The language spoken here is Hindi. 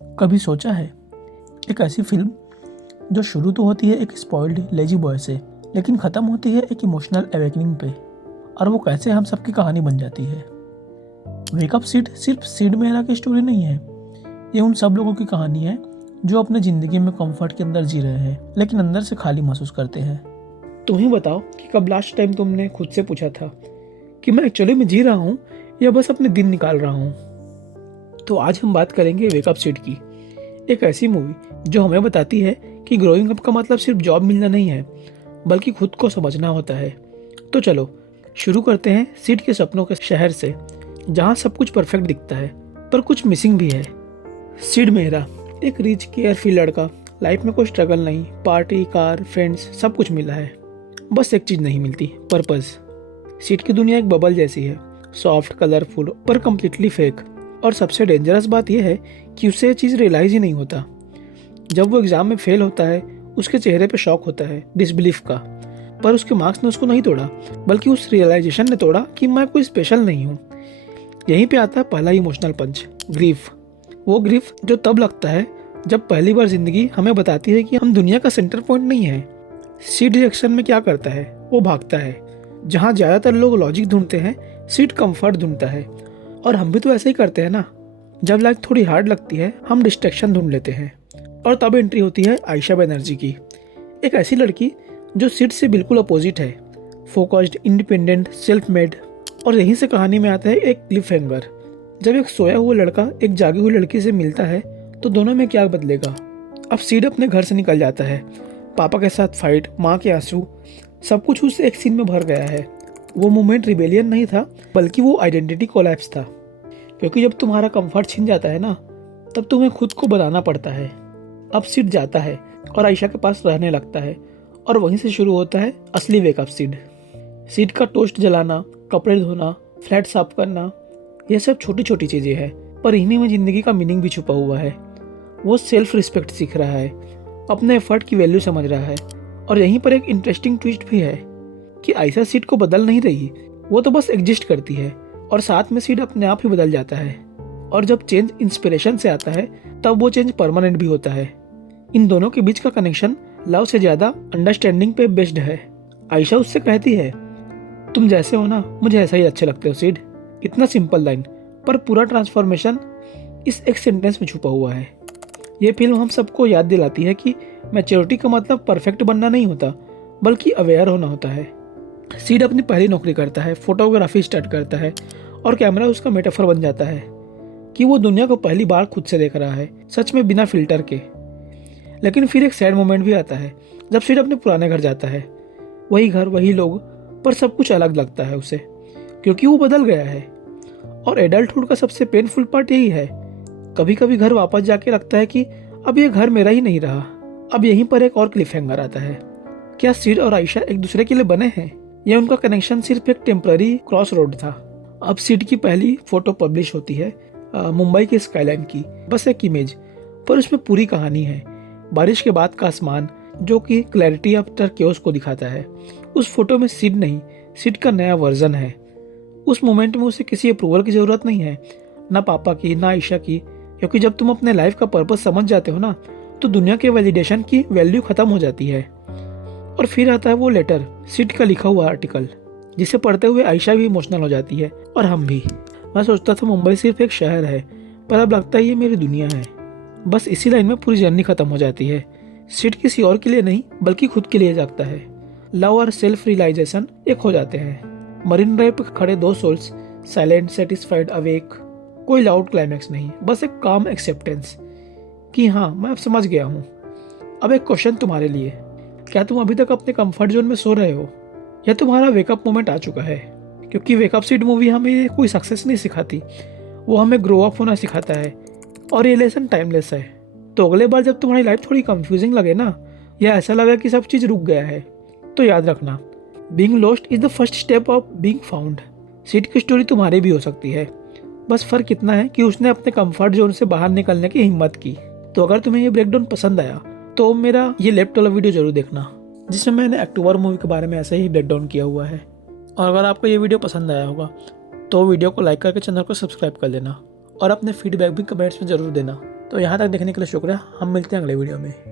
कभी सोचा है, एक ऐसी फिल्म जो शुरू तो होती है एक स्पॉइल्ड लेजी बॉय से, लेकिन ख़त्म होती है एक इमोशनल अवेकनिंग पे, और वो कैसे हम सबकी कहानी बन जाती है। वेकअप सीड सिर्फ सिड मेहरा की स्टोरी नहीं है, ये उन सब लोगों की कहानी है जो अपने ज़िंदगी में कंफर्ट के अंदर जी रहे हैं, लेकिन अंदर से खाली महसूस करते हैं। तुम ही बताओ कि कब लास्ट टाइम तुमने खुद से पूछा था कि मैं एक्चुअली में जी रहा हूँ या बस अपने दिन निकाल रहा हूँ। तो आज हम बात करेंगे वेकअप सीड की, एक ऐसी मूवी जो हमें बताती है कि ग्रोइंग अप का मतलब सिर्फ जॉब मिलना नहीं है, बल्कि खुद को समझना होता है। तो चलो शुरू करते हैं सीड के सपनों के शहर से, जहाँ सब कुछ परफेक्ट दिखता है पर कुछ मिसिंग भी है। सीड मेहरा एक रिच केयरफ्री लड़का, लाइफ में कोई स्ट्रगल नहीं, पार्टी कार फ्रेंड्स सब कुछ मिला है, बस एक चीज़ नहीं मिलती, पर्पस। सीड की दुनिया एक बबल जैसी है, सॉफ्ट कलरफुल पर कम्प्लीटली फेक। और सबसे डेंजरस बात यह है कि उसे ये चीज़ रियलाइज ही नहीं होता। जब वो एग्ज़ाम में फेल होता है उसके चेहरे पे शॉक होता है, डिसबिलीफ का, पर उसके मार्क्स ने उसको नहीं तोड़ा, बल्कि उस रियलाइजेशन ने तोड़ा कि मैं कोई स्पेशल नहीं हूँ। यहीं पे आता है पहला इमोशनल पंच, ग्रीफ। वो ग्रीफ जो तब लगता है जब पहली बार जिंदगी हमें बताती है कि हम दुनिया का सेंटर पॉइंट नहीं है। सीड रिएक्शन में क्या करता है, वो भागता है। जहाँ ज़्यादातर लोग लॉजिक ढूंढते हैं, सीड कंफर्ट ढूंढता है। और हम भी तो ऐसे ही करते हैं ना, जब लाइफ थोड़ी हार्ड लगती है हम डिस्ट्रैक्शन ढूंढ लेते हैं। और तब एंट्री होती है आयशा बनर्जी की, एक ऐसी लड़की जो सीड से बिल्कुल अपोजिट है, फोकस्ड, इंडिपेंडेंट, सेल्फ मेड। और यहीं से कहानी में आता है एक क्लिफ हैंगर। जब एक सोया हुआ लड़का एक जागी हुई लड़की से मिलता है तो दोनों में क्या बदलेगा। अब सीड अपने घर से निकल जाता है, पापा के साथ फाइट, माँ के आंसू, सब कुछ उस एक सीन में भर गया है। वो मोमेंट रिबेलियन नहीं था, बल्कि वो आइडेंटिटी कोलैप्स था। क्योंकि जब तुम्हारा कंफर्ट छिन जाता है ना, तब तुम्हें खुद को बनाना पड़ता है। अब सीड जाता है और आयशा के पास रहने लगता है, और वहीं से शुरू होता है असली वेकअप सीड। सीड का टोस्ट जलाना, कपड़े धोना, फ्लैट साफ करना, ये सब छोटी छोटी चीज़ें हैं, पर इन्हीं में ज़िंदगी का मीनिंग भी छुपा हुआ है। वो सेल्फ रिस्पेक्ट सीख रहा है, अपने एफर्ट की वैल्यू समझ रहा है। और यहीं पर एक इंटरेस्टिंग ट्विस्ट भी है कि आयशा सीड को बदल नहीं रही, वो तो बस एग्जिस्ट करती है, और साथ में सीड अपने आप ही बदल जाता है। और जब चेंज इंस्पिरेशन से आता है तब वो चेंज परमानेंट भी होता है। इन दोनों के बीच का कनेक्शन लव से ज़्यादा अंडरस्टैंडिंग पे बेस्ड है। आयशा उससे कहती है, तुम जैसे हो ना, मुझे ऐसा ही अच्छे लगते हो सीड। इतना सिंपल लाइन, पर पूरा ट्रांसफॉर्मेशन इस एक सेंटेंस में छुपा हुआ है। ये फिल्म हम सबको याद दिलाती है कि मैच्योरिटी का मतलब परफेक्ट बनना नहीं होता, बल्कि अवेयर होना होता है। सीड अपनी पहली नौकरी करता है, फोटोग्राफी स्टार्ट करता है, और कैमरा उसका मेटाफर बन जाता है कि वो दुनिया को पहली बार खुद से देख रहा है, सच में बिना फिल्टर के। लेकिन फिर एक सैड मोमेंट भी आता है जब सीड अपने पुराने घर जाता है। वही घर, वही लोग, पर सब कुछ अलग लगता है उसे, क्योंकि वो बदल गया है। और एडल्टहुड का सबसे पेनफुल पार्ट यही है, कभी कभी घर वापस जाके लगता है कि अब ये घर मेरा ही नहीं रहा। अब यहीं पर एक और क्लिफ हैंगर आता है, क्या सीड और आयशा एक दूसरे के लिए बने हैं, या उनका कनेक्शन सिर्फ एक टेम्पररी क्रॉस रोड था। अब सीड की पहली फोटो पब्लिश होती है, मुंबई के स्काईलाइन की, बस एक इमेज, पर उसमें पूरी कहानी है। बारिश के बाद का आसमान जो कि क्लैरिटी आफ्टर केओस को दिखाता है। उस फोटो में सीड नहीं, सीड का नया वर्जन है। उस मोमेंट में उसे किसी अप्रूवल की ज़रूरत नहीं है, ना पापा की, ना आयशा की, क्योंकि जब तुम अपने लाइफ का पर्पस समझ जाते हो ना, तो दुनिया के वैलिडेशन की वैल्यू खत्म हो जाती है। और फिर आता है वो लेटर, सीड का लिखा हुआ आर्टिकल, जिसे पढ़ते हुए आयशा भी इमोशनल हो जाती है, और हम भी। मैं सोचता था मुंबई सिर्फ एक शहर है, पर अब लगता है ये मेरी दुनिया है। बस इसी लाइन में पूरी जर्नी खत्म हो जाती है। सीड किसी और के लिए नहीं, बल्कि खुद के लिए जागता है। लव और सेल्फ रियलाइजेशन एक हो जाते हैं। मरीन ड्राइव पर खड़े दो सोल्स, साइलेंट, सेटिस्फाइड, अवेक। कोई लाउड क्लाइमैक्स नहीं, बस एक काम एक्सेप्टेंस कि हाँ, मैं अब समझ गया हूँ। अब एक क्वेश्चन तुम्हारे लिए, क्या तुम अभी तक अपने कंफर्ट जोन में सो रहे हो, या तुम्हारा वेकअप मोमेंट आ चुका है? क्योंकि वेकअप सीड मूवी हमें कोई सक्सेस नहीं सिखाती, वो हमें ग्रो अप होना सिखाता है, और ये लेसन टाइमलेस है। तो अगले बार जब तुम्हारी लाइफ थोड़ी कंफ्यूजिंग लगे ना, या ऐसा लगे कि सब चीज़ रुक गया है, तो याद रखना, being lost is the first step of being found. Seed की स्टोरी तुम्हारी भी हो सकती है, बस फर्क इतना है कि उसने अपने कंफर्ट जोन से बाहर निकलने की हिम्मत की। तो अगर तुम्हें ये ब्रेकडाउन पसंद आया तो मेरा ये लेफ्ट वाला वीडियो जरूर देखना, जिसमें मैंने अक्टूबर मूवी के बारे में ऐसे ही ब्रेकडाउन किया हुआ है। और अगर आपको ये वीडियो पसंद आया होगा तो वीडियो को लाइक करके चैनल को सब्सक्राइब कर लेना, और अपने फीडबैक भी कमेंट्स में ज़रूर देना। तो यहाँ तक देखने के लिए शुक्रिया। हम मिलते हैं अगले वीडियो में।